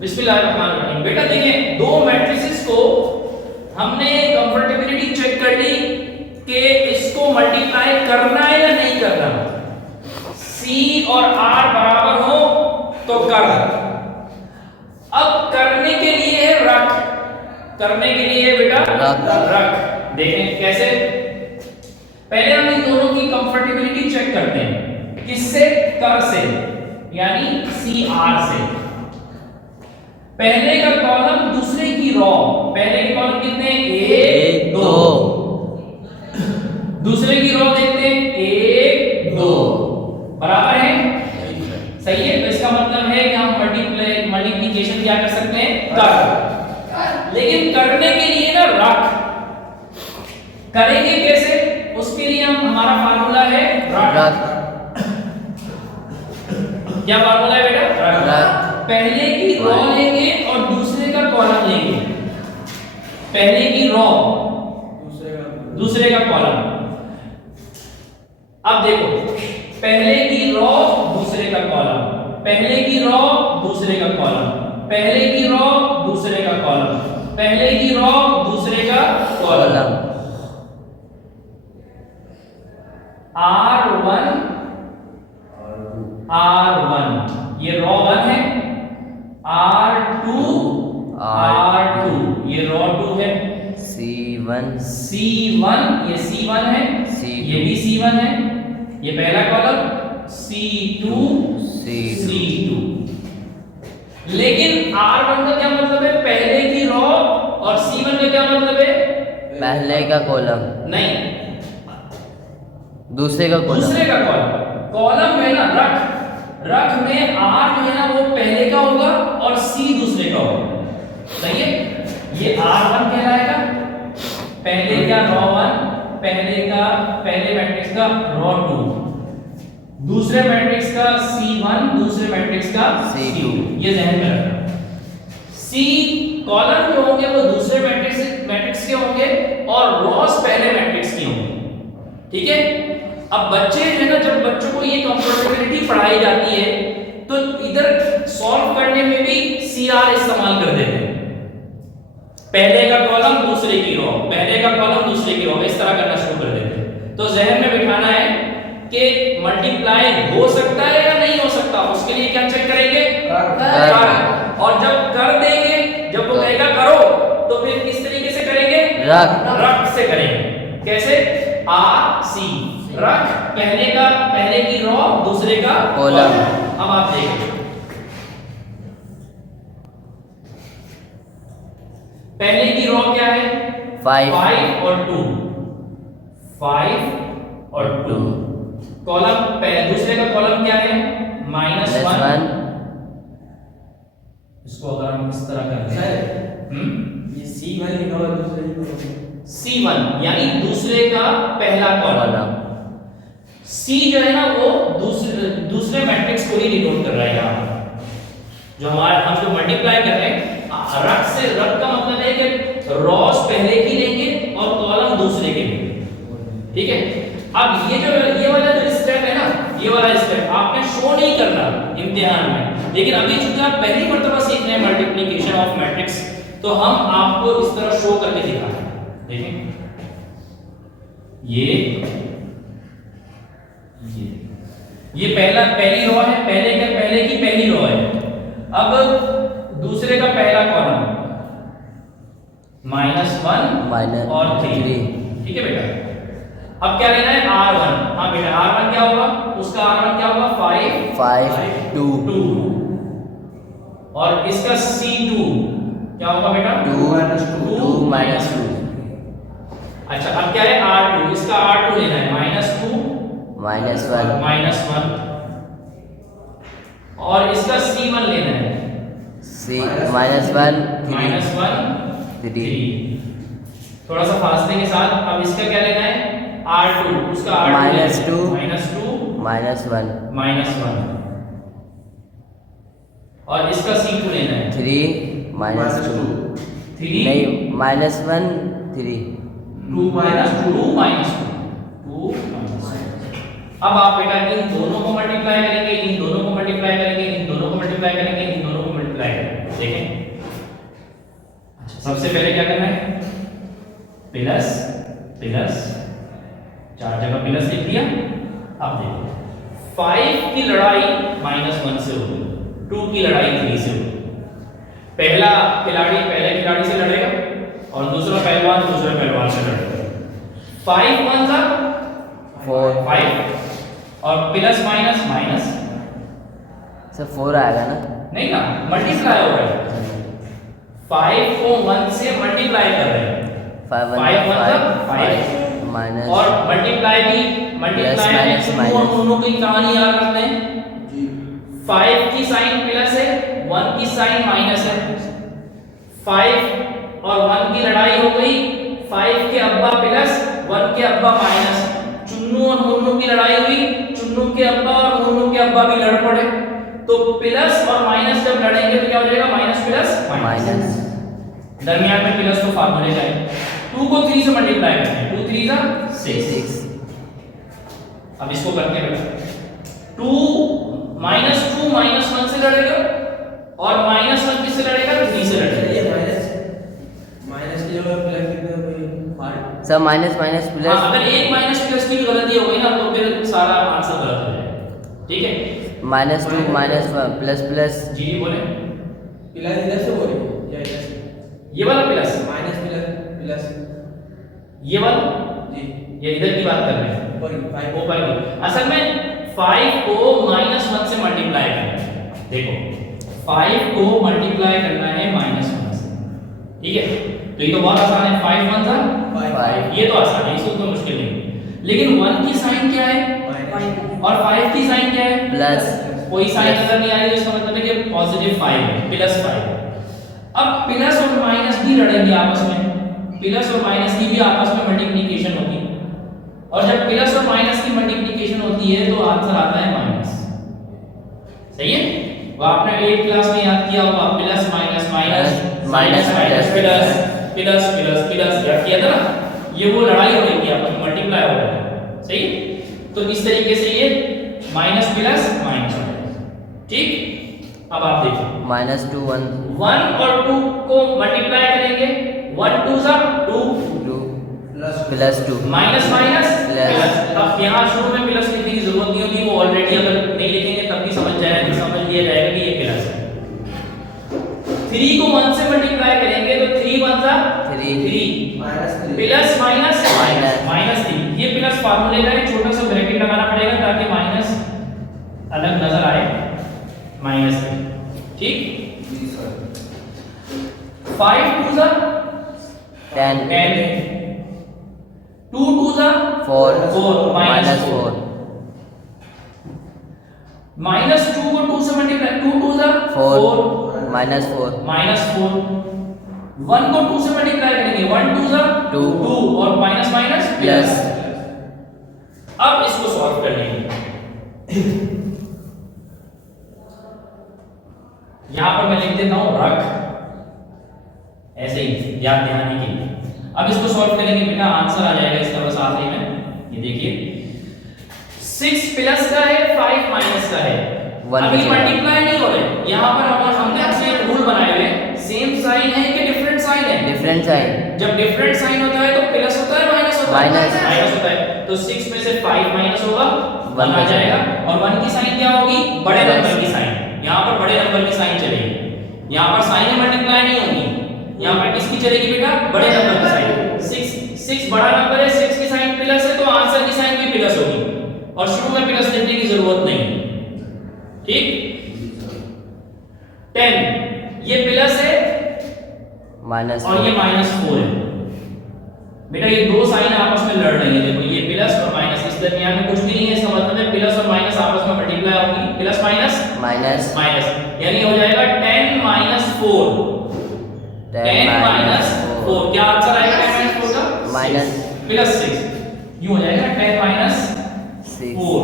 बिस्मिल्लाहिर्रहमानिर्रहीम। बेटा देखिए, दो मैट्रिसेस को हमने कंफर्टेबिलिटी चेक कर ली कि इसको मल्टीप्लाई करना है या नहीं करना। C और R बराबर हो तो कर। अब करने के लिए है रख, करने के लिए बेटा रख। देखें कैसे, पहले हम इन दोनों की कंफर्टेबिलिटी चेक करते हैं। किससे? कर से, यानी CR से। पहले का कॉलम दूसरे की रो, पहले के कॉलम कितने? 1 2। दूसरे की रो देखते हैं 1 2, बराबर है? सही है। तो इसका मतलब है कि हम मल्टीप्लिकेशन क्या कर सकते हैं? कर। लेकिन करने के लिए ना रख। करेंगे कैसे? उसके लिए हमारा फार्मूला है रख। क्या फार्मूला है बेटा? रख। पहले की रो लेंगे और दूसरे का कॉलम लेंगे। पहले की रो, दूसरे का कॉलम। अब देखो, पहले की रो दूसरे का कॉलम, पहले की रो दूसरे का कॉलम, पहले की रो दूसरे का कॉलम, पहले की रो दूसरे का कॉलम। R1 R1 ये रो 1 है। R2 R2 ये रो 2 है। C1 ये C1 है, ये भी C1 है, ये पहला कॉलम। C2 C2। लेकिन R1 का क्या मतलब है? पहले की रो, और C1 का क्या मतलब है? पहले का कॉलम नहीं, दूसरे का कॉलम। दूसरे का कॉलम। कॉलम है ना रख, रख में R जो है ना वो पहले का होगा और C दूसरे का होगा। सही है। ये R1 कहलाएगा, पहले का रो 1, पहले मैट्रिक्स का रो 2, दूसरे मैट्रिक्स का C1, दूसरे मैट्रिक्स का C2। ये ध्यान में रखना। C कॉलम जो होंगे वो दूसरे मैट्रिक्स के होंगे और रोज पहले मैट्रिक्स की होंगी। ठीक है। अब बच्चे है ना, जब बच्चों को ये कंफर्टेबिलिटी पढ़ाई जाती है तो इधर सॉल्व करने में भी CR इस्तेमाल कर देते हैं। पहले का कॉलम दूसरे की रो, पहले का कॉलम दूसरे की रो, इस तरह करना शुरू कर देते हैं। तो जहन में बिठाना है कि मल्टीप्लाई हो सकता है या नहीं हो सकता। उसके लिए क्या चेक करेंगे? कर। और जब कर देंगे, जब वो कहेगा करो, तो फिर किस तरीके से करेंगे? रख से करेंगे। कैसे? RC रख, पहले की रो दूसरे का कॉलम। अब आप देखिए, पहले की रो क्या है? 5 और 2, 5 और 2। कॉलम, दूसरे का कॉलम क्या है? -1। इसको अगर हम इस तरह कर दें, ये C1 लिखा हुआ दूसरे की C1 यानी दूसरे का पहला कॉलम। C जो है ना वो दूसरे मैट्रिक्स को ही डिनोट कर रहा है। यहाँ जो हम जो मल्टीप्लाई कर रहे हैं, रख से, रख का मतलब है कि रोज पहले की लेंगे और कॉलम दूसरे के लेंगे। ठीक है। अब ये वाला जो स्टेप है ना, ये वाला स्टेप आपने शो नहीं करना इम्तिहान में, लेकिन अभी चूंकि आप पहली मर्तबा सीख रहे हैं मल्टीप्लिकेशन ऑफ मैट्रिक्स, तो हम आपको इस तरह शो करके दिखा रहे हैं। देखें, ये पहली रो है, पहले की पहली रो है। अब दूसरे का पहला कॉलम -1 और 3। ठीक है बेटा। अब क्या लेना है? R1। हाँ बेटा, R1 क्या होगा? उसका R1 क्या होगा? 5 2। और इसका C2 क्या होगा बेटा? 2 -2। अच्छा, अब क्या है? R2। इसका R2 लेना है -2 -1। और इसका C1 लेना है -1 3। थोड़ा सा फासले के साथ। अब इसका क्या लेना है? R2। उसका R2 -1। और इसका C2 लेना है 3 -2 3 नहीं -1 3 2 -2। अब आप बेटा इन दोनों को मल्टीप्लाई करेंगे, इन दोनों को मल्टीप्लाई करेंगे, इन दोनों को मल्टीप्लाई मल्टीप्लाई करेंगे, इन दोनों को मल्टीप्लाई करेंगे। देखें, अच्छा सबसे पहले क्या करना है, प्लस प्लस, चार जगह प्लस लिख दिया। अब देखो 5 की लड़ाई -1 से होगी, 2 की लड़ाई 3 से होगी। पहला खिलाड़ी पहले खिलाड़ी से लड़ेगा और दूसरा पहलवान दूसरे पहलवान से लड़ेगा। 5 1 जा 5 और प्लस माइनस माइनस, सर 4 आएगा ना? नहीं ना, मल्टीप्लाई हो रहा है। 5 को 1 से मल्टीप्लाई कर रहे हैं, 5 1 जा 5 माइनस और मल्टीप्लाई में दोनों की कहानी याद रखते हैं जी। 5 की साइन प्लस है, 1 की साइन माइनस है। 5 और 1 की लड़ाई हो गई, 5 के अब्बा प्लस 1 के अब्बा माइनस। चुन्नू और मुन्नू की लड़ाई हुई, चुन्नू के अब्बा और मुन्नू के अब्बा भी लड़ पड़े। तो प्लस और माइनस जब लड़ेंगे तो क्या हो जाएगा, माइनस प्लस माइनस, दरमियान में प्लस तो फार्मूले जाएगा। 2 को 3 से मल्टीप्लाई करते हैं, 2 3 जा 6। अब इसको करके बैठो, 2 -2 -1 से लड़ेगा और -1 किससे लड़ेगा, 3 से लड़ेगा। ये माइनस की जगह प्लस लिख दो भाई, सर माइनस माइनस हाँ, प्लस। अगर एक माइनस प्लस की भी गलती हो गई ना तो फिर सारा आंसर गलत हो जाएगा, ठीक है। -2 -1 प्लस प्लस। जी बोले, प्लस इधर से बोले या इधर से, ये वाला प्लस माइनस प्लस ये वाला जी, ये इधर की बात कर रहे हैं, ऊपर की। असल में 5 को -1 से मल्टीप्लाई करना है। देखो 5 को मल्टीप्लाई करना है -1 से, ठीक है। तो ये तो बहुत आसान है, 5 1 जा 5, ये तो आसान है, इसको कोई मुश्किल नहीं। लेकिन 1 की साइन क्या है और 5 की साइन क्या है, प्लस। कोई साइन अगर नहीं आ रही तो इसका मतलब है कि पॉजिटिव 5 है, +5। अब प्लस और माइनस भी लड़ेंगे आपस में, प्लस और माइनस की भी आपस में मल्टीप्लिकेशन होगी, और जब प्लस और माइनस की मल्टीप्लिकेशन होती है तो आंसर आता है माइनस। सही है, वो आपने 8 क्लास में याद किया होगा, plus minus minus minus minus plus plus plus plus याद किया था ना। ये वो लड़ाई हो रही थी आपस में, मल्टीप्लाई हो रहा है, सही। तो इस तरीके से ये माइनस प्लस माइनस, ठीक। अब आप देखिए -2 1 और 2 को मल्टीप्लाई करेंगे, 1 2 जा 2 plus 2 minus minus plus. Plus. अब यहाँ शुरू में प्लस लिखने की जरूरत नहीं होती, वो ऑलरेडी अगर नहीं लिखेंगे तब भी समझ जाएगा, समझ लिया जाएगा कि ये प्लस है। 3 को 1 से मल्टीप्लाई करेंगे तो 3 1 जा 3 प्लस माइनस माइनस 3। ये प्लस फार्मूले का एक छोटा सा ब्रैकेट लगाना पड़ेगा ताकि माइनस अलग नजर आए, -3, ठीक। 5 2 जा 10 2 2 जा 4 -4 -2 को 2 से मल्टीप्लाई, 2 2 जा 4 -4 -4 1 को 2 से मल्टीप्लाई करेंगे, 1 2 जा 2 और माइनस माइनस प्लस। अब इसको सॉल्व कर लेंगे। यहां पर मैं लिख देता हूं रख, ऐसे ही याद दिलाने के लिए। अब इसको सॉल्व करेंगे बेटा, आंसर आ जाएगा इसका बस आखिरी में। ये देखिए 6 प्लस का है, 5 माइनस का है, अभी मल्टीप्लाई नहीं हो रहे। यहां पर हमने आपसे एक रूल बनाए हुए, सेम साइन है कि डिफरेंट साइन है, डिफरेंट साइन। जब डिफरेंट साइन होता है तो प्लस होता है माइनस होता है, माइनस होता है। तो 6 में से 5 माइनस होगा 1 आ जाएगा, और 1 की साइन क्या होगी, बड़े नंबर की साइन। यहां पर बड़े नंबर की साइन चलेगी, यहां पर साइन मल्टीप्लाई नहीं होगी, यहां पर किसकी चलेगी बेटा, बड़े नंबर की साइन। 6 बड़ा नंबर है, 6 की साइन प्लस है तो आंसर की साइन भी प्लस होगी, और शुरू में प्लस लिखने की जरूरत नहीं, ठीक। 10 ये प्लस है माइनस और ये -4 है। बेटा ये दो साइन आपस में लड़ रही है, देखो ये प्लस और माइनस, इस दरमियान में कुछ भी नहीं है, इसका मतलब है प्लस और माइनस आपस में मल्टीप्लाई होगी, प्लस माइनस माइनस माइनस, यानी हो जाएगा 10 - 4 10 - 4 क्या आंसर आएगा 10 - 4 का, माइनस प्लस 6। यूं हो जाएगा 10 - 4 10 - 4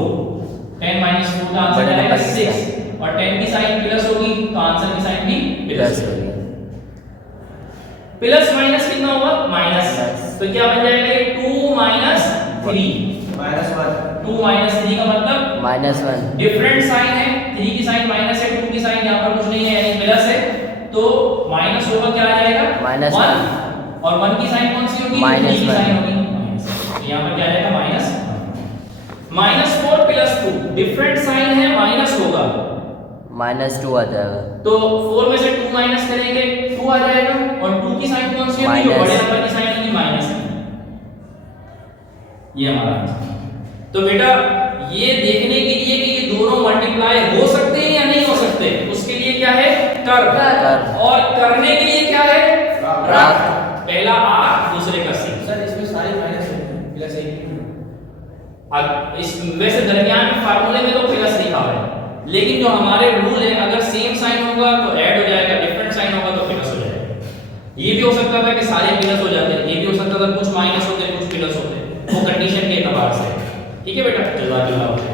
का आंसर आएगा 6, और 10 की साइन प्लस होगी तो आंसर की साइन भी प्लस होगी। प्लस माइनस कितना होगा, माइनस, तो क्या बन जाएगा ये 2 - 3 -1 2 - 3 का मतलब -1 डिफरेंट साइन है, 3 की साइन माइनस है, 2 की साइन यहाँ पर कुछ नहीं है यानी प्लस है, तो माइनस होगा क्या आ जाएगा माइनस 1 और 1 की साइन कौन सी होगी, माइनस 3 की वन। साइन होगी माइनस, तो यहाँ पर क्या आ जाएगा माइनस -4 प्लस 2 डिफरेंट साइन है माइनस होगा, -2 आ जाएगा। तो 4 में से 2 माइनस करेंगे 2 आ जाएगा और 2 की साइन कौन सी होगी, जो माइनस। बड़े नंबर की साइन होगी माइनस की। ये हमारा आंसर। तो बेटा ये देखने के लिए कि ये दोनों मल्टीप्लाई हो सकते हैं या नहीं हो सकते, उसके लिए क्या है कर, कर। और करने के लिए क्या है रख, रख। पहला आर दूसरे का सी। सर इसमें सारे माइनस होते हैं प्लस 1 अब इस वैसे दरमियान में फार्मूले में तो प्लस लिखा हुआ है, लेकिन जो हमारे रूल है अगर सेम साइन होगा तो ऐड हो जाएगा, डिफरेंट साइन होगा तो प्लस हो जाएगा। ये भी हो सकता था कि सारे प्लस हो जाते हैं, ये भी हो सकता था कुछ माइनस होते कुछ प्लस होते, वो कंडीशन के एतबार से। ठीक है बेटा, चलो आगे बढ़ो।